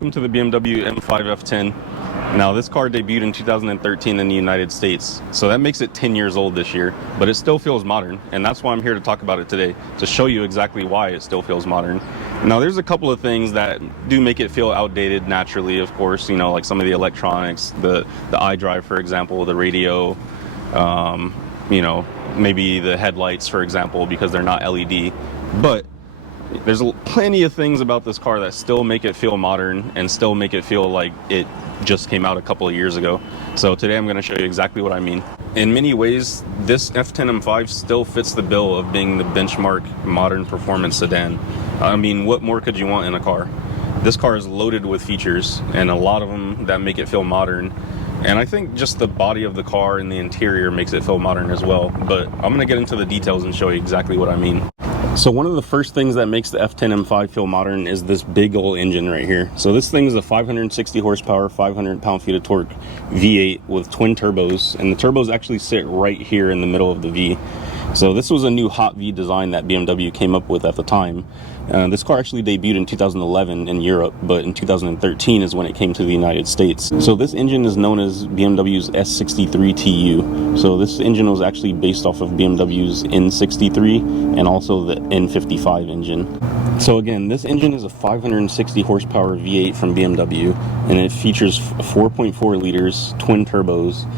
Welcome to the BMW M5 F10. Now this car debuted in 2013 in the United States, so that makes it 10 years old this year, but it still feels modern, and that's why I'm here to talk about it today, to show you exactly why it still feels modern. Now there's a couple of things that do make it feel outdated naturally, of course, you know, like some of the electronics, the iDrive, for example, the radio, you know, maybe the headlights, for example, because they're not LED, but there's plenty of things about this car that still make it feel modern and still make it feel like it just came out a couple of years ago. So today I'm going to show you exactly what I mean. In many ways, this F10 M5 still fits the bill of being the benchmark modern performance sedan. I mean, what more could you want in a car? This car is loaded with features, and a lot of them that make it feel modern. And I think just the body of the car and the interior makes it feel modern as well. But I'm going to get into the details and show you exactly what I mean. So one of the first things that makes the F10 M5 feel modern is this big old engine right here. So this thing is a 560 horsepower, 500 pound-feet of torque V8 with twin turbos, and the turbos actually sit right here in the middle of the V. So this was a new hot V design that BMW came up with at the time. This car actually debuted in 2011 in Europe, but in 2013 is when it came to the United States. So this engine is known as BMW's S63 TU. So this engine was actually based off of BMW's N63 and also the N55 engine. So again, this engine is a 560 horsepower V8 from BMW, and it features 4.4 liters, twin turbos,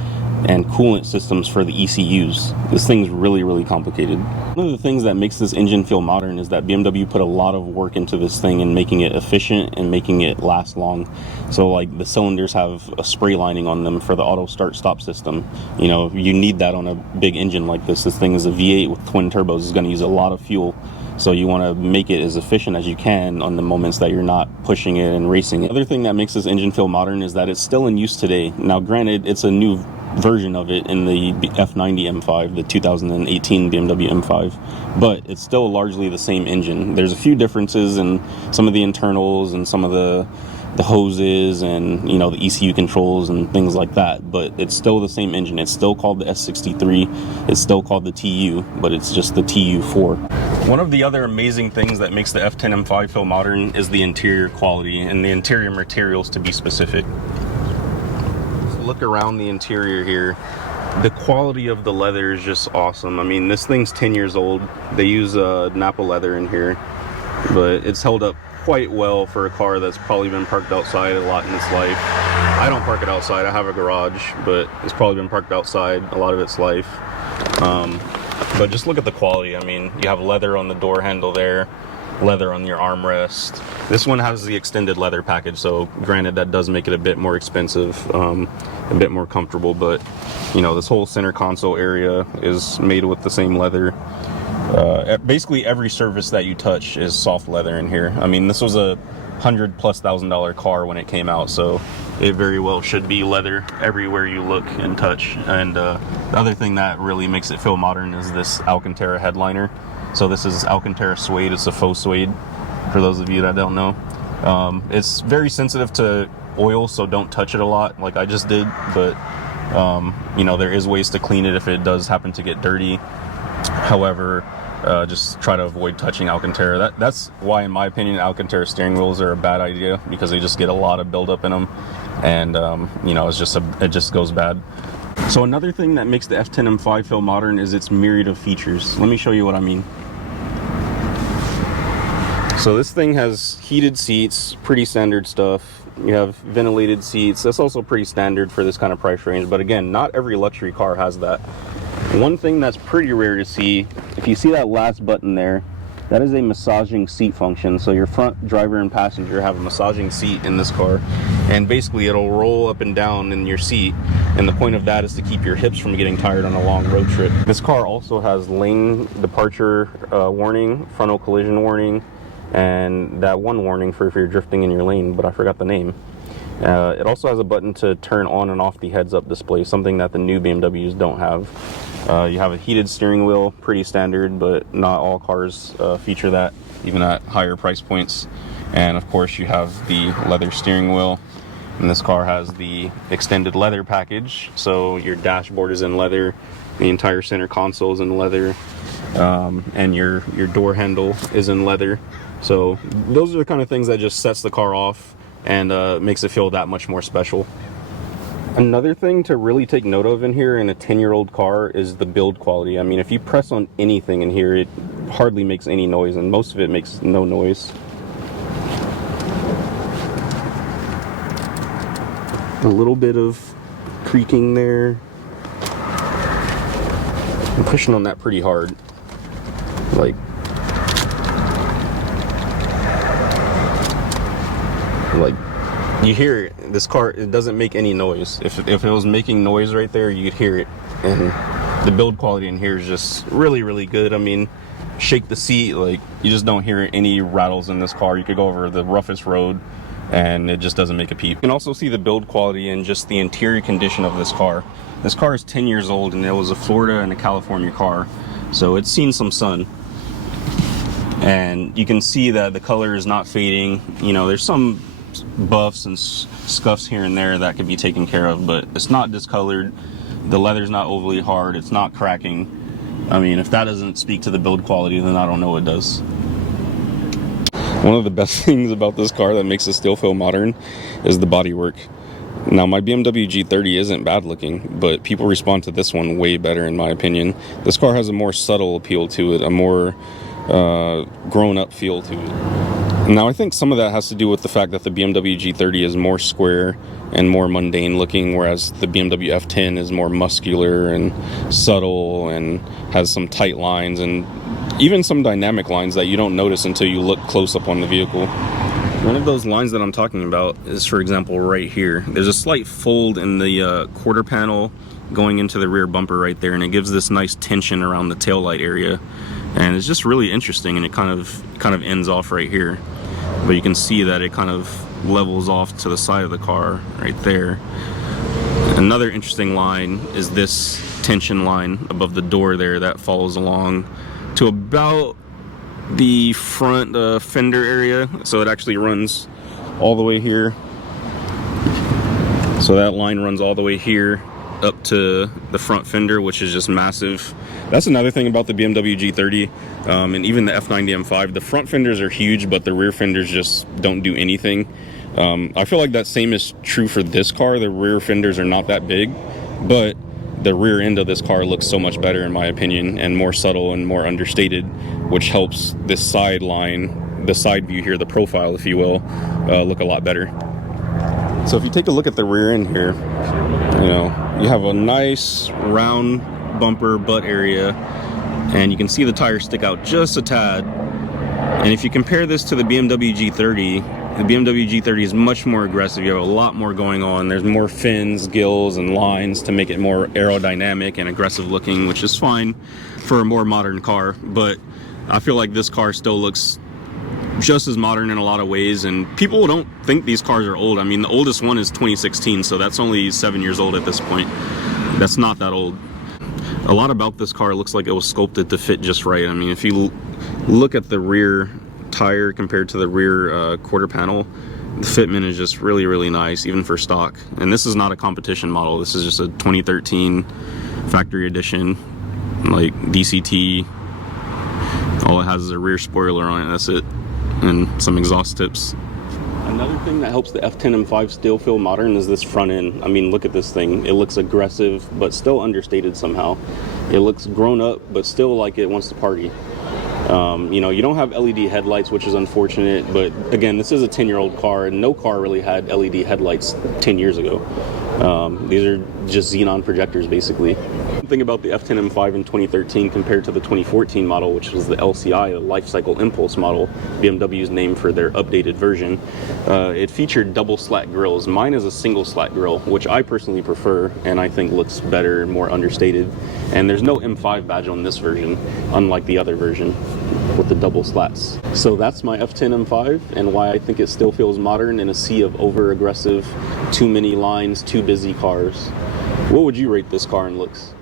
and coolant systems for the ECUs. This thing's really complicated. One of the things that makes this engine feel modern is that BMW put a lot of work into this thing and making it efficient and making it last long. So like the cylinders have a spray lining on them for the auto start stop system. You know, you need that on a big engine like this. This thing is a V8 with twin turbos. It's going to use a lot of fuel. So you want to make it as efficient as you can on the moments that you're not pushing it and racing it. The other thing that makes this engine feel modern is that it's still in use today. Now granted, it's a new version of it in the F90 M5, the 2018 BMW M5, but it's still largely the same engine. There's a few differences in some of the internals and some of the hoses and, you know, the ECU controls and things like that, but it's still the same engine. It's still called the S63, it's still called the TU, but it's just the TU4. One of the other amazing things that makes the F10 M5 feel modern is the interior quality and the interior materials, to be specific. Look around the interior here. The quality of the leather is just awesome. I mean, this thing's 10 years old. They use Napa leather in here, but it's held up quite well for a car that's probably been parked outside a lot in its life. I don't park it outside, I have a garage, but it's probably been parked outside a lot of its life. But just look at the quality. I mean, you have leather on the door handle there, leather on your armrest. This one has the extended leather package, so granted that does make it a bit more expensive, a bit more comfortable, but you know, this whole center console area is made with the same leather. Basically every surface that you touch is soft leather in here. I mean, this was a $100,000+ car when it came out, so it very well should be leather everywhere you look and touch. And the other thing that really makes it feel modern is this Alcantara headliner. So this is Alcantara suede. It's a faux suede, for those of you that don't know. It's very sensitive to oil, so don't touch it a lot like I just did, but you know, there is ways to clean it if it does happen to get dirty. However, just try to avoid touching Alcantara. That's why, in my opinion, Alcantara steering wheels are a bad idea, because they just get a lot of buildup in them, and you know, it just goes bad. So another thing that makes the F10 M5 feel modern is its myriad of features. Let me show you what I mean. So this thing has heated seats, pretty standard stuff. You have ventilated seats. That's also pretty standard for this kind of price range, but again, not every luxury car has that. One thing that's pretty rare to see, if you see that last button there, that is a massaging seat function. So your front driver and passenger have a massaging seat in this car, and basically it'll roll up and down in your seat, and the point of that is to keep your hips from getting tired on a long road trip. This car also has lane departure warning, frontal collision warning, and that one warning for if you're drifting in your lane, but I forgot the name. It also has a button to turn on and off the heads-up display, something that the new BMWs don't have. You have a heated steering wheel, pretty standard, but not all cars feature that, even at higher price points. And of course you have the leather steering wheel, and this car has the extended leather package, so your dashboard is in leather, the entire center console is in leather, and your door handle is in leather. So those are the kind of things that just sets the car off and makes it feel that much more special. Another thing to really take note of in here in a 10-year-old car is the build quality. I mean, if you press on anything in here, it hardly makes any noise, and most of it makes no noise. A little bit of creaking there. I'm pushing on that pretty hard. Like you hear it. This car, it doesn't make any noise. If it was making noise right there, you'd hear it. And the build quality in here is just really, really good. I mean, shake the seat, like, you just don't hear any rattles in this car. You could go over the roughest road and it just doesn't make a peep. You can also see the build quality and just the interior condition of this car. This car is 10 years old, and it was a Florida and a California car, so it's seen some sun. And you can see that the color is not fading. You know, there's some buffs and scuffs here and there that could be taken care of, but it's not discolored. The leather's not overly hard. It's not cracking. I mean, if that doesn't speak to the build quality, then I don't know what does. One of the best things about this car that makes it still feel modern is the bodywork. Now, my BMW G30 isn't bad looking, but people respond to this one way better, in my opinion. This car has a more subtle appeal to it, a more grown-up feel to it. Now, I think some of that has to do with the fact that the BMW G30 is more square and more mundane looking, whereas the BMW F10 is more muscular and subtle and has some tight lines and even some dynamic lines that you don't notice until you look close up on the vehicle. One of those lines that I'm talking about is, for example, right here. There's a slight fold in the quarter panel going into the rear bumper right there, and it gives this nice tension around the taillight area. And it's just really interesting, and it kind of ends off right here. But you can see that it kind of levels off to the side of the car right there. Another interesting line is this tension line above the door there that follows along to about the front fender area. So it actually runs all the way here. So that line runs all the way here up to the front fender, which is just massive. That's another thing about the BMW G30 and even the F90 M5. The front fenders are huge, but the rear fenders just don't do anything. I feel like that same is true for this car. The rear fenders are not that big, but the rear end of this car looks so much better, in my opinion, and more subtle and more understated, which helps this side line, the side view here, the profile, if you will, look a lot better. So if you take a look at the rear end here, you know, you have a nice round bumper butt area, and you can see the tires stick out just a tad. And if you compare this to the BMW G30, the BMW G30 is much more aggressive. You have a lot more going on. There's more fins, gills, and lines to make it more aerodynamic and aggressive looking, which is fine for a more modern car. But I feel like this car still looks just as modern in a lot of ways, and people don't think these cars are old. I mean, the oldest one is 2016, so that's only 7 years old at this point. That's not that old. A lot about this car looks like it was sculpted to fit just right. I mean, if you look at the rear tire compared to the rear quarter panel, the fitment is just really, really nice, even for stock. And this is not a competition model. This is just a 2013 factory edition, like DCT. All it has is a rear spoiler on it, that's it, and some exhaust tips. Another thing that helps the F10 M5 still feel modern is this front end. I mean, look at this thing. It looks aggressive, but still understated somehow. It looks grown up, but still like it wants to party. You know, you don't have LED headlights, which is unfortunate, but again, this is a 10-year-old car, and no car really had LED headlights 10 years ago. These are just xenon projectors, basically. One thing about the F10 M5 in 2013 compared to the 2014 model, which was the LCI, the Life Cycle Impulse model, BMW's name for their updated version, it featured double slat grills. Mine is a single slat grill, which I personally prefer, and I think looks better and more understated. And there's no M5 badge on this version, unlike the other version with the double slats. So that's my F10 M5 and why I think it still feels modern in a sea of over aggressive, too many lines, too busy cars. What would you rate this car in looks?